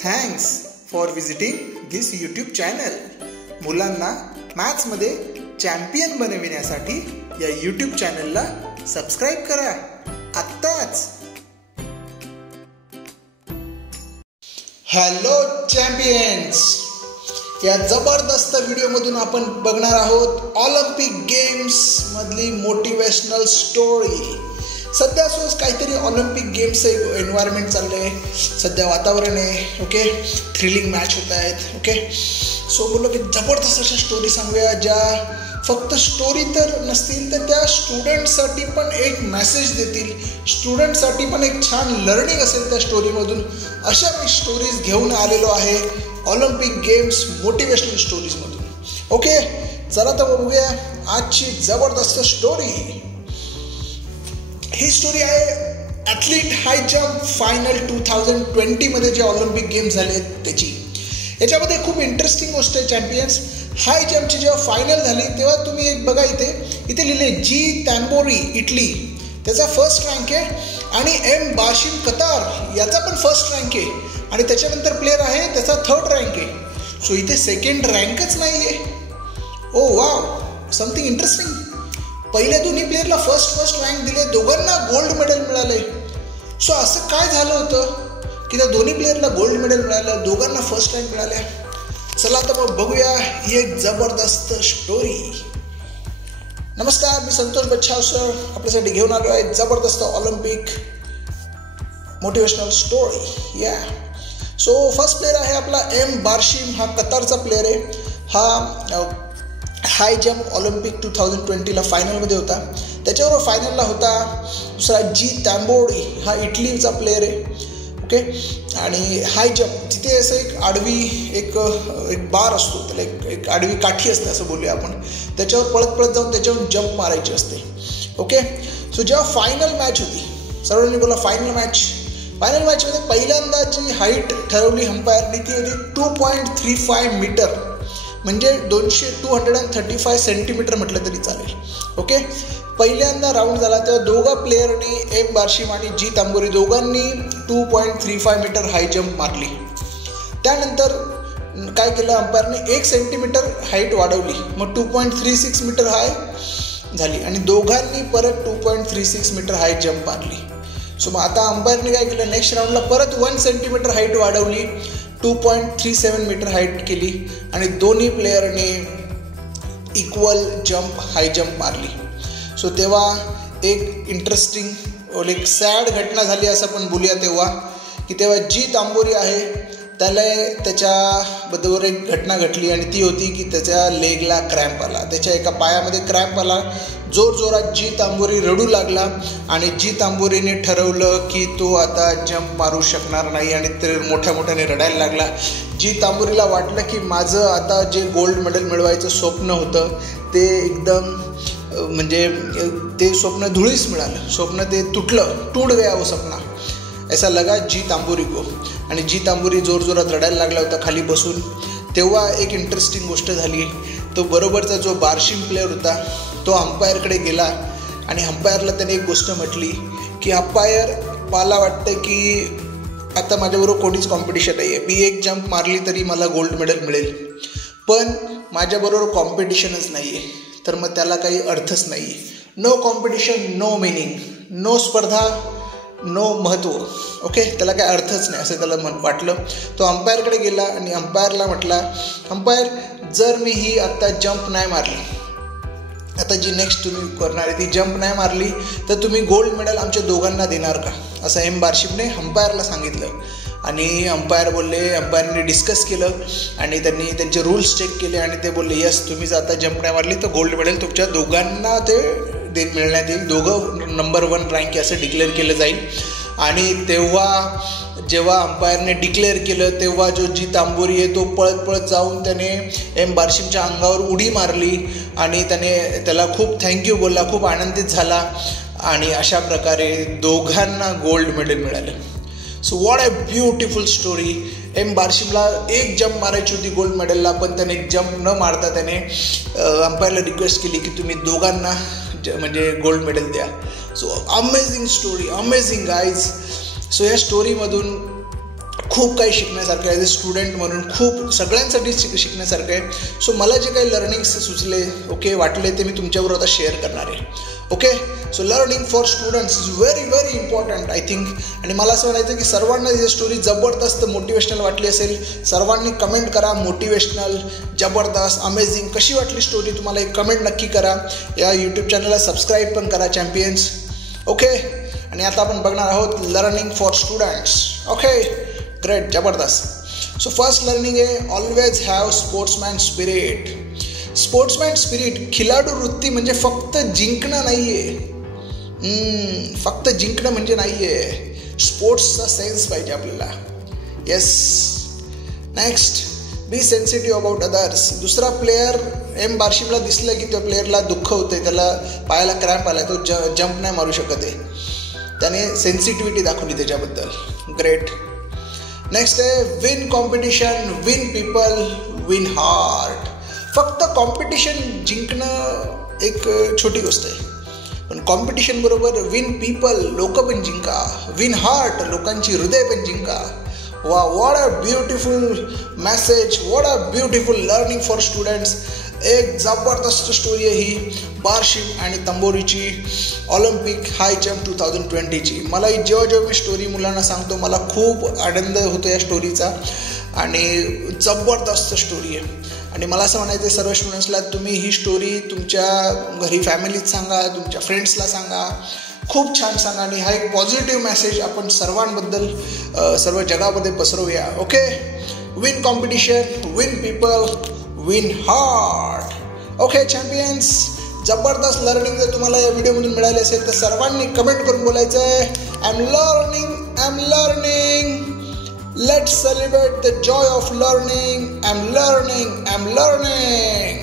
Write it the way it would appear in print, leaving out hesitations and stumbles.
Thanks for visiting this YouTube channel. मुलांना मॅथ्समध्ये champion बनविण्यासाठी या यूट्यूब चॅनलला सबस्क्राईब करा आत्ताच. हॅलो चॅम्पियन्स, या जबरदस्त व्हिडिओमधून आपण बघणार आहोत ऑलिम्पिक गेम्स मधली मोटिवेशनल स्टोरी. सध्या काहीतरी ऑलिम्पिक गेम्स एन्व्हायरमेंट चाललंय, सध्या वातावरण आहे. ओके, थ्रिलिंग मॅच होत आहेत. ओके, सो बोललो की जबरदस्त अशा स्टोरी सांगूया ज्या फक्त स्टोरी तर नसतील तर त्या स्टुडंटसाठी पण एक मेसेज देतील, स्टुडंटसाठी पण एक छान लर्निंग असेल त्या स्टोरीमधून. अशा मी स्टोरीज घेऊन आलेलो आहे ऑलिम्पिक गेम्स मोटिवेशनल स्टोरीजमधून. ओके, चला तर बघूया आजची जबरदस्त स्टोरी. ही स्टोरी आहे ॲथलीट हाय जम्प फायनल 2020 जे ऑलिम्पिक गेम्स झाले त्याची. याच्यामध्ये खूप इंटरेस्टिंग गोष्ट आहे चॅम्पियन्स. हाय जम्पची जेव्हा फायनल झाली तेव्हा तुम्ही एक बघा, इथे लिहिले जी तॅम्बोरी इटली, त्याचा फर्स्ट रँक आहे, आणि एम बाशिम कतार याचा पण फर्स्ट रँक आहे, आणि त्याच्यानंतर प्लेअर आहे त्याचा थर्ड रँक आहे. सो इथे सेकंड रँकच नाही आहे. ओ वाव, समथिंग इंटरेस्टिंग. पहिल्या दोन्ही प्लेअरला फर्स्ट रँक दिले, दोघांना गोल्ड मेडल मिळाले. सो असं काय झालं होतं की त्या दोन्ही प्लेअरला गोल्ड मेडल मिळालं, दोघांना फर्स्ट रँक मिळाल्या. चला तर मग बघूया ही एक जबरदस्त स्टोरी. नमस्कार, मी संतोष बच्छाव सर आपल्यासाठी घेऊन आलो आहे जबरदस्त ऑलिम्पिक मोटिवेशनल स्टोरी. या सो फर्स्ट प्लेअर आहे आपला एम बार्शिम. हा कतारचा प्लेअर आहे. हा हाय जम्प ऑलिम्पिक 2020 फायनलमध्ये होता. त्याच्याबरोबर फायनलला होता दुसरा जी तॅम्बोरी, हा इटलीचा प्लेअर आहे. ओके, आणि हाय जम्प तिथे असं एक आडवी एक बार असतो, त्याला एक आडवी काठी असते असं बोलूया आपण, त्याच्यावर पळत जाऊन त्याच्यावर जम्प मारायची असते. ओके, सो जेव्हा फायनल मॅच होती, सर्वांनी बोला फायनल मॅचमध्ये पहिल्यांदाची हाईट ठरवली अंपायरनी, ती होती 2.35 मीटर, म्हणजे 235 सेंटीमीटर म्हटलं तरी चालेल. ओके, पहिल्यांदा राऊंड झाला तेव्हा दोघा प्लेअरनी एम बार्शिम आणि जी तांबोरी दोघांनी 2.35 मीटर हाय जम्प मारली. त्यानंतर काय केलं, अंपायरने 1 सेंटीमीटर हाईट वाढवली, मग 2.36 मीटर हाय झाली, आणि दोघांनी परत 2.36 मीटर हाय जम्प मारली. सो मग आता अंपायरने काय केलं, नेक्स्ट राऊंडला परत 1 सेंटीमीटर हाईट वाढवली, 2.37 मीटर हाईट केली, आणि दोन्ही प्लेयरने इक्वल जम्प हाय जम्प मारली. सो तेव्हा एक इंटरेस्टिंग एक सॅड घटना झाली असं आपण बोलूया तेव्हा, की तेव्हा जी तांबोरी आहे त्याला त्याच्याबरोबर एक घटना घडली, आणि ती होती की त्याच्या लेगला क्रॅम्प आला, त्याच्या एका पायामध्ये क्रॅम्प आला. जोरात जी तांबोरी रडू लागला, आणि जी तांबोरीने ठरवलं की तो आता जम्प मारू शकणार नाही, आणि ते मोठ्याने रडायला लागला. जी तांबोरीला वाटलं की माझं आता जे गोल्ड मेडल मिळवायचं स्वप्न होतं ते एकदम म्हणजे ते स्वप्न धुळीस मिळालं, स्वप्न ते टूट गया वो सपना, ऐसा लगा जी तांबोरी को. आणि जी तांबोरी जोरात रडायला लागला होता खाली बसून. तेव्हा एक इंटरेस्टिंग गोष्ट झाली. तो बरोबरचा जो बार्शिम प्लेअर होता तो अंपायरकडे गेला, आणि अंपायरला त्याने एक गोष्ट म्हटली की अंपायर, मला वाटतं की आता माझ्याबरोबर कोणीच कॉम्पिटिशन नाही आहे, मी एक जम्प मारली तरी मला गोल्ड मेडल मिळेल, पण माझ्याबरोबर कॉम्पिटिशनच नाही आहे, तर मग त्याला काही अर्थच नाही आहे. No competition, no meaning, no स्पर्धा, नो महत्त्व. ओके, त्याला काय अर्थच नाही असं त्याला वाटलं. तो अंपायरकडे गेला आणि अंपायरला म्हटला, अंपायर, जर मी ही आत्ता जम्प नाही मारली, आता जी नेक्स्ट तुम्ही करणार आहे ती जम्प नाही मारली, तर तुम्ही गोल्ड मेडल आमच्या दोघांना देणार का, असं एम बार्शिमने अंपायरला सांगितलं. आणि अंपायरने डिस्कस केलं, आणि त्यांनी त्यांचे रूल्स चेक केले, आणि ते बोलले यस, तुम्ही जर आता जम्प नाही मारली तर गोल्ड मेडल तुमच्या दोघांना ते मिळण्यात येईल, दोघं नंबर 1 रँक असं डिक्लेअर केलं जाईल. आणि तेव्हा जेव्हा अंपायरने डिक्लेअर केलं तेव्हा जो जी तांबोरी आहे तो पळत जाऊन त्याने एम बार्शिमच्या अंगावर उडी मारली, आणि त्याला खूप थँक्यू बोलला, खूप आनंदित झाला, आणि अशा प्रकारे दोघांना गोल्ड मेडल मिळालं. So what a beautiful story. एम बार्शिमला एक जम्प मारायची होती गोल्ड मेडलला, पण त्याने जम्प न मारता त्याने अंपायरला रिक्वेस्ट केली की तुम्ही दोघांना म्हणजे गोल्ड मेडल द्या. So amazing story, amazing guys. So या स्टोरीमधून खूप काही शिकण्यासारखं आहे. ॲज अ स्टुडंट म्हणून खूप सगळ्यांसाठी शिकण्यासारखं आहे. सो मला जे काही लर्निंग्स सुचले ओके वाटले ते मी तुमच्याबरोबर आता शेअर करणार आहे. Okay, so learning for students is very very important I think. आणि मला असं म्हणायचं की सर्वांना ही स्टोरी जबरदस्त मोटिवेशनल वाटली असेल. सर्वांनी कमेंट करा मोटिवेशनल, जबरदस्त, अमेझिंग कशी वाटली स्टोरी तुम्हाला एक कमेंट नक्की करा. या यूट्यूब चॅनलला सबस्क्राईब पण करा चॅम्पियन्स. ओके, आणि आता आपण बघणार आहोत learning for students. Okay, great, जबरदस्त. सो फर्स्ट लर्निंग आहे always have sportsman spirit. Sportsman spirit, खिलाडू वृत्ती म्हणजे फक्त जिंकणं नाही आहे. फक्त जिंकणं म्हणजे नाही आहे, स्पोर्ट्सचा सेन्स पाहिजे आपल्याला. Yes. Next, be sensitive about others. दुसरा प्लेयर एम बार्शिमला दिसलं की त्या प्लेयरला दुःख होते, त्याला पायाला क्रॅम्प आला, तो जंप नाही मारू शकत आहे. त्याने सेन्सिटिव्हिटी दाखवली त्याच्याबद्दल. ग्रेट. नेक्स्ट आहे win competition, win people, win heart. फक्त कॉम्पिटिशन जिंकणं एक छोटी गोष्ट आहे, पण कॉम्पिटिशन बरोबर विन पीपल, लोक पण जिंका. विन हार्ट, लोकांची हृदय पण जिंका. वा, what a beautiful message, what a beautiful learning for students. एक जबरदस्त स्टोरी आहे ही बार्शिम आणि तंबोरीची, ऑलिम्पिक हाय जम्प 2020ची. मला जेव्हा मी स्टोरी मुलांना सांगतो मला खूप आनंद होतो या स्टोरीचा, आणि जबरदस्त स्टोरी आहे. आणि मला असं म्हणायचं आहे सर्व स्टुडंट्सला, तुम्ही ही स्टोरी तुमच्या घरी फॅमिलीत सांगा, तुमच्या फ्रेंड्सला सांगा, खूप छान सांगा. आणि हा एक पॉझिटिव्ह मेसेज आपण सर्वांबद्दल सर्व जगामध्ये पसरवूया. Okay, win competition, win people, win heart. Okay champions, जबरदस्त लर्निंग जर तुम्हाला या व्हिडिओमधून मिळाली असेल तर सर्वांनी कमेंट करून बोलायचं आहे I am learning, I am learning. Let's celebrate the joy of learning. I'm learning. I'm learning.